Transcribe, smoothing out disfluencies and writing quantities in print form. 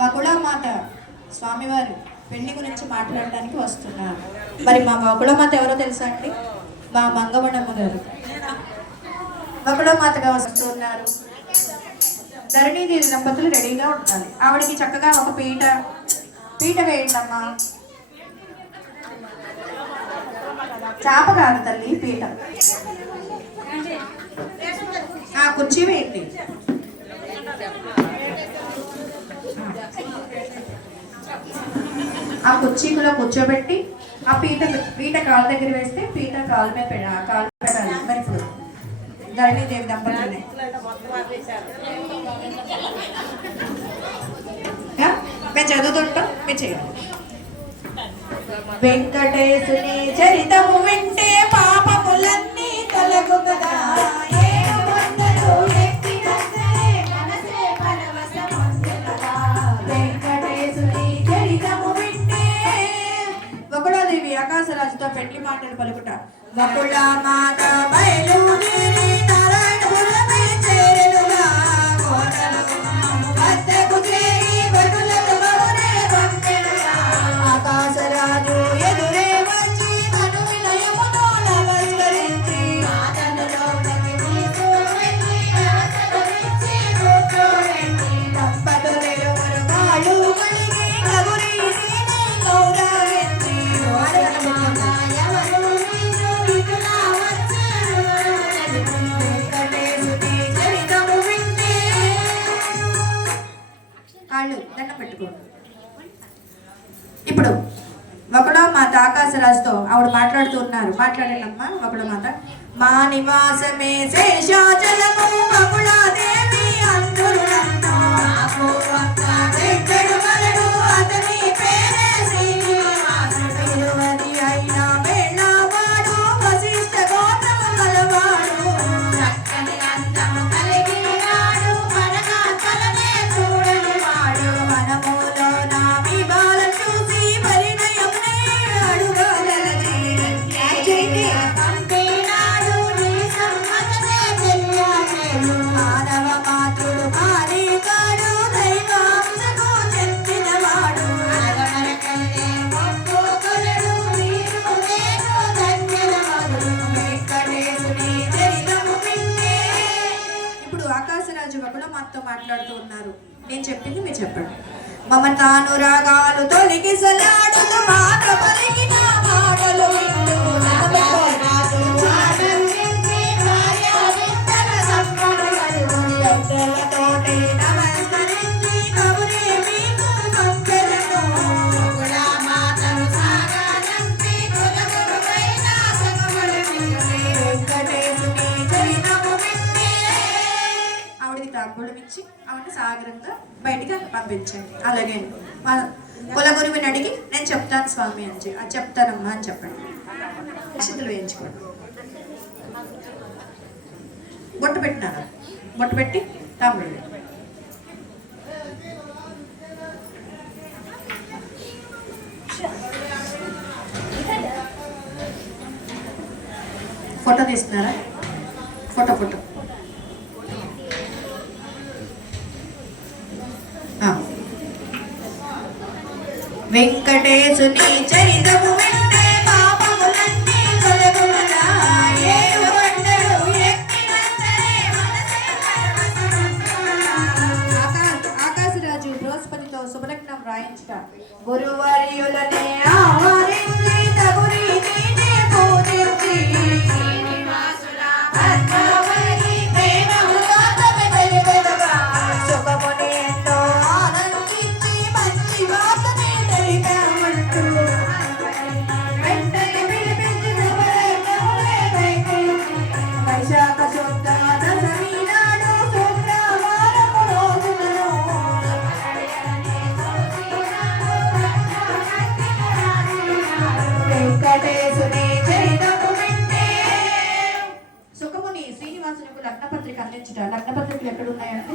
వకుళమాత స్వామివారి పెళ్లి గురించి మాట్లాడడానికి వస్తున్నారు. మరి మా వకుళమాత ఎవరో తెలుసా అండి? మా మంగమణమ్మ గారు వకుళమాతగా వస్తున్నారు. ధరణీదేవి దంపతులు రెడీగా ఉండాలి. ఆవిడకి చక్కగా ఒక పీట వేయండమ్మా. చాప కాదు తల్లి, పీట. కుర్చీ వేయండి. ఆ కుర్చీలో కూర్చోబెట్టి ఆ పీట కాలు దగ్గర వేస్తే పీట కాలు మీద పెట్టాలి. మరి ఇప్పుడు ధరణీదేవి దంపతులనే మేము చదువుతుంటాం, మీరు చేయాలి. వెంకటేశుని చరితము వింటే పాపములన్నీ తొలగు కదా. వకుళాదేవి ఆకాశరాజుతో పెళ్లి మాటలు పలుకుట. వకుళమాత బయలుదేరి నారాయణపురమే చేరెనుగా. ఆకాశరాజు ఎదురే వచ్చి తను వినయముతో నమస్కరించి దంపతులెరువురు కాళ్ళు కలిగి కబురీసి గౌరవించి కాళ్ళు దండ పెట్టుకోండి. ఇప్పుడు వకుళమాత ఆకాశరాజుతో ఆవిడ మాట్లాడుతూ ఉన్నారు. మాట్లాడండమ్మా వకుళమాత. మా నివాసమే శేషాచలము వకుళాదేవి అందరు అతని పేరే శ్రీనివాసుడు. అయినా మేళవాడు వశిష్ఠ గోత్రము గలవాడు. చక్కని అందము కలిగినాడు మనగా తలనే చూడని వాడు. మనములో నా వివాల చూసి పరిణయమునే అడుగలది. పంపినాడు నీ సమ్మతమే తెలియచేయు. మానవ మాతృడు కాడు దైవాంశకు చెందినవాడు. ఇప్పుడు ఆకాశరాజు వకుళమాతతో మాట్లాడుతూ ఉన్నారు. నేను చెప్పింది మీరు చెప్పండి. మమతానురాగాలు తొలగిసలాడుతూ మాట పలికిన మాటలు వింటూ తోటే నమస్కరించి కబురే మీకు పంపెదను. వకుళమాతను సాగనంపి కులగురువైన సకములు వినుడి. వెంకటేశుని చరితము వింటే ఆవిడకి తాంబూలం ఇచ్చి ఆవిడ సాగరంగా బయటికి పంపించండి. అలాగే మా కులగురువిని అడిగి నేను చెప్తాను స్వామి అని చెప్తానమ్మా అని చెప్పండి. అక్షతలు వేయించుకోండి. బొట్టు పెట్టినాను. బొట్టు పెట్టి తాంబూలం ఫోటో తీస్తున్నారా? ఫోటో వెంకటేశుని చరితము వింటే పాపములన్నీ తొలగునా. ఏడు కొండలు ఎక్కినంతనే మనసే ఆకాశరాజు బృహస్పతితో శుభలగ్నం రాయించుట. గురువర్యులనే ఆహ్వానించి తగురి తీనే పూజించి సుఖముని ఎంతో ఆనందించి మంచి వార్తనే తెలిపామంటూ వెంటనే పిలిపించి వైశాఖ శుద్ధ దశమి నాడు శుక్రవారము రోజులను వెంకటేశుని చరితము వింటే సుఖముని శ్రీనివాసునికి లగ్నపత్రిక అందించుట. లగ్నపత్రికలు ఎక్కడున్నాయంటే